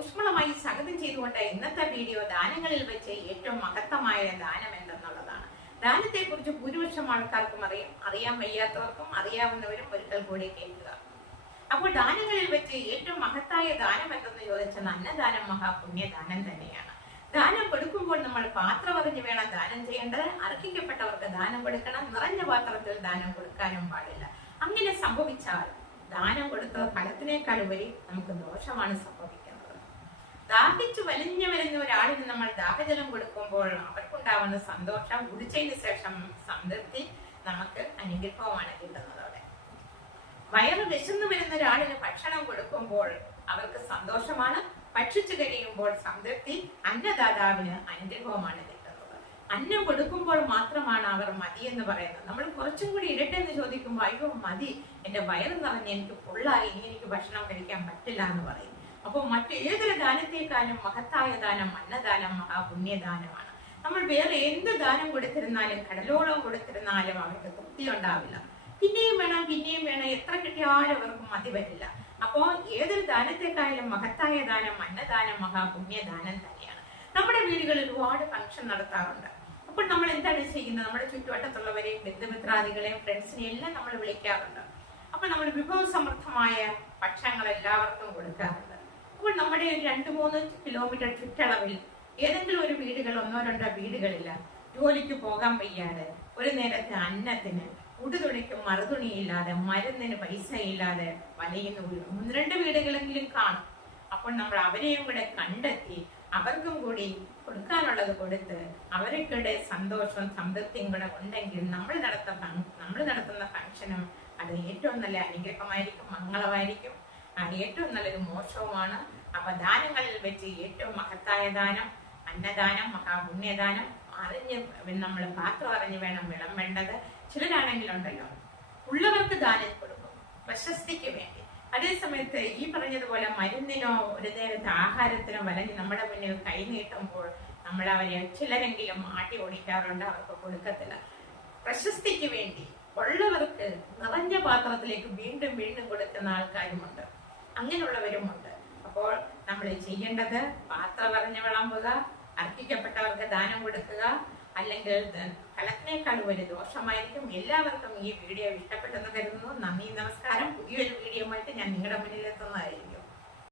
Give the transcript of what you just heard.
ഊഷ്മളമായി സ്വാഗതം ചെയ്തുകൊണ്ട് ഇന്നത്തെ വീഡിയോ ദാനങ്ങളിൽ വെച്ച് ഏറ്റവും മഹത്തമായ ദാനം എന്തെന്നുള്ളതാണ്. ദാനത്തെ കുറിച്ച് ഭൂരിപക്ഷം ആൾക്കാർക്കും അറിയാം അറിയാൻ വയ്യാത്തവർക്കും അറിയാവുന്നവരും ഒരിക്കൽ കൂടി കേൾക്കുക. അപ്പോൾ ദാനങ്ങളിൽ വെച്ച് ഏറ്റവും മഹത്തായ ദാനം എന്തെന്ന് ചോദിച്ചാൽ അന്നദാനം മഹാപുണ്യദാനം തന്നെയാണ്. ദാനം കൊടുക്കുമ്പോൾ നമ്മൾ പാത്രം അറിഞ്ഞ് വേണം ദാനം ചെയ്യേണ്ടത്. അർഹിക്കപ്പെട്ടവർക്ക് ദാനം കൊടുക്കണം. നിറഞ്ഞ പാത്രത്തിൽ ദാനം കൊടുക്കാനും പാടില്ല. അങ്ങനെ സംഭവിച്ചാൽ ദാനം കൊടുത്ത ഫലത്തിനേക്കാൾ ഉപരി നമുക്ക് ദോഷമാണ് സംഭവിക്കുന്നത്. ദാഹിച്ചു വലിഞ്ഞു വരുന്ന ഒരാളിന് നമ്മൾ ദാഹജലം കൊടുക്കുമ്പോൾ അവർക്കുണ്ടാവുന്ന സന്തോഷം കുടിച്ചതിന് ശേഷം സംതൃപ്തി നമുക്ക് അനുഗ്രഹമാണ് കിട്ടുന്നതോടെ. വയറ് വിശന്നു വരുന്ന ഒരാളിന് ഭക്ഷണം കൊടുക്കുമ്പോൾ അവർക്ക് സന്തോഷമാണ്. ഭക്ഷിച്ചു കഴിയുമ്പോൾ സംതൃപ്തി അന്നദാതാവിന് അനുഗ്രഹവുമാണ് കിട്ടുന്നത്. അന്നം കൊടുക്കുമ്പോൾ മാത്രമാണ് അവർ മതി എന്ന് പറയുന്നത്. നമ്മൾ കുറച്ചും കൂടി ഇരട്ടെന്ന് ചോദിക്കുമ്പോൾ അയ്യോ മതി. എന്റെ വയറ് നിറഞ്ഞ് എനിക്ക് ഫുള്ളായി ഇനി എനിക്ക് ഭക്ഷണം കഴിക്കാൻ പറ്റില്ല എന്ന് പറയും. അപ്പോൾ മറ്റേതൊരു ദാനത്തെക്കാളും മഹത്തായ ദാനം അന്നദാനം മഹാപുണ്യദാനമാണ്. നമ്മൾ വേറെ എന്ത് ദാനം കൊടുത്തിരുന്നാലും കടലോളം കൊടുത്തിരുന്നാലും അവർക്ക് തൃപ്തി ഉണ്ടാവില്ല. പിന്നെയും വേണം പിന്നെയും വേണം എത്ര കിട്ടിയാലും അവർക്ക് മതി വരില്ല. അപ്പോ ഏതൊരു ദാനത്തെക്കാളും മഹത്തായ ദാനം അന്നദാനം മഹാപുണ്യദാനം തന്നെയാണ്. നമ്മുടെ വീടുകളിൽ ഒരുപാട് ഫംഗ്ഷൻ നടത്താറുണ്ട്. അപ്പോൾ നമ്മൾ എന്താണ് ചെയ്യുന്നത്? നമ്മുടെ ചുറ്റുവട്ടത്തുള്ളവരെയും ബന്ധുമിത്രാദികളെയും ഫ്രണ്ട്സിനെയും എല്ലാം നമ്മൾ വിളിക്കാറുണ്ട്. അപ്പൊ നമ്മൾ വിഭവസമൃദ്ധമായ ഭക്ഷണങ്ങൾ എല്ലാവർക്കും കൊടുക്കാറുണ്ട്. അപ്പോൾ നമ്മുടെ രണ്ട് മൂന്ന് കിലോമീറ്റർ ചുറ്റളവിൽ ഏതെങ്കിലും ഒരു വീടുകൾ ഒന്നോ രണ്ടോ വീടുകളില്ല. ജോലിക്ക് പോകാൻ വയ്യാതെ ഒരു നേരത്തെ അന്നത്തിന് ഉടുതുണിക്കും മറുതുണിയില്ലാതെ മരുന്നിന് പൈസ ഇല്ലാതെ വലയുന്ന ഒന്ന് രണ്ട് വീടുകളെങ്കിലും കാണും. അപ്പോൾ നമ്മൾ അവരെയും കൂടെ കണ്ടെത്തി അവർക്കും കൂടി കൊടുക്കാനുള്ളത് കൊടുത്ത് അവർക്കിടെ സന്തോഷവും സംതൃപ്തിയും കൂടെ ഉണ്ടെങ്കിൽ നമ്മൾ നടത്തുന്ന നമ്മൾ നടത്തുന്ന ഫംഗ്ഷനും അത് ഏറ്റവും നല്ല അനുഗ്രഹമായിരിക്കും മംഗളമായിരിക്കും. ഏറ്റവും നല്ലൊരു മോക്ഷവുമാണ്. അപ്പൊ ദാനങ്ങളിൽ വെച്ച് ഏറ്റവും മഹത്തായ ദാനം അന്നദാനം മഹാപുണ്യദാനം അറിഞ്ഞ് നമ്മൾ പാത്രം അറിഞ്ഞ് വേണം വിളമ്പേണ്ടത് ചിലരാണെങ്കിലുണ്ടല്ലോ. ഉള്ളവർക്ക് ദാനം കൊടുക്കും പ്രശസ്തിക്ക് വേണ്ടി. അതേ സമയത്ത് ഈ പറഞ്ഞതുപോലെ മരുന്നിനോ ഒരു നേരത്തെ ആഹാരത്തിനോ വലഞ്ഞ് നമ്മുടെ മുന്നിൽ കൈനീട്ടുമ്പോൾ നമ്മൾ അവരെ ചിലരെങ്കിലും ആട്ടി ഓടിക്കാറുണ്ട് അവർക്ക് കൊടുക്കത്തില്ല. പ്രശസ്തിക്ക് വേണ്ടി ഉള്ളവർക്ക് നിറഞ്ഞ പാത്രത്തിലേക്ക് വീണ്ടും വീണ്ടും കൊടുക്കുന്ന ആൾക്കാരുമുണ്ട്. അങ്ങനെയുള്ളവരുമുണ്ട്. അപ്പോൾ നമ്മൾ ചെയ്യേണ്ടത് പാത്രം അറിഞ്ഞ് വിളമ്പുക അർപ്പിക്കപ്പെട്ടവർക്ക് ദാനം കൊടുക്കുക അല്ലെങ്കിൽ ഫലത്തിനേക്കാൾ ഒരു ദോഷമായിരിക്കും. എല്ലാവർക്കും ഈ വീഡിയോ ഇഷ്ടപ്പെട്ടെന്ന് കരുതുന്നു. നന്ദി നമസ്കാരം. പുതിയൊരു വീഡിയോ ആയിട്ട് ഞാൻ നിങ്ങളുടെ മുന്നിൽ എത്തുന്നതായിരിക്കും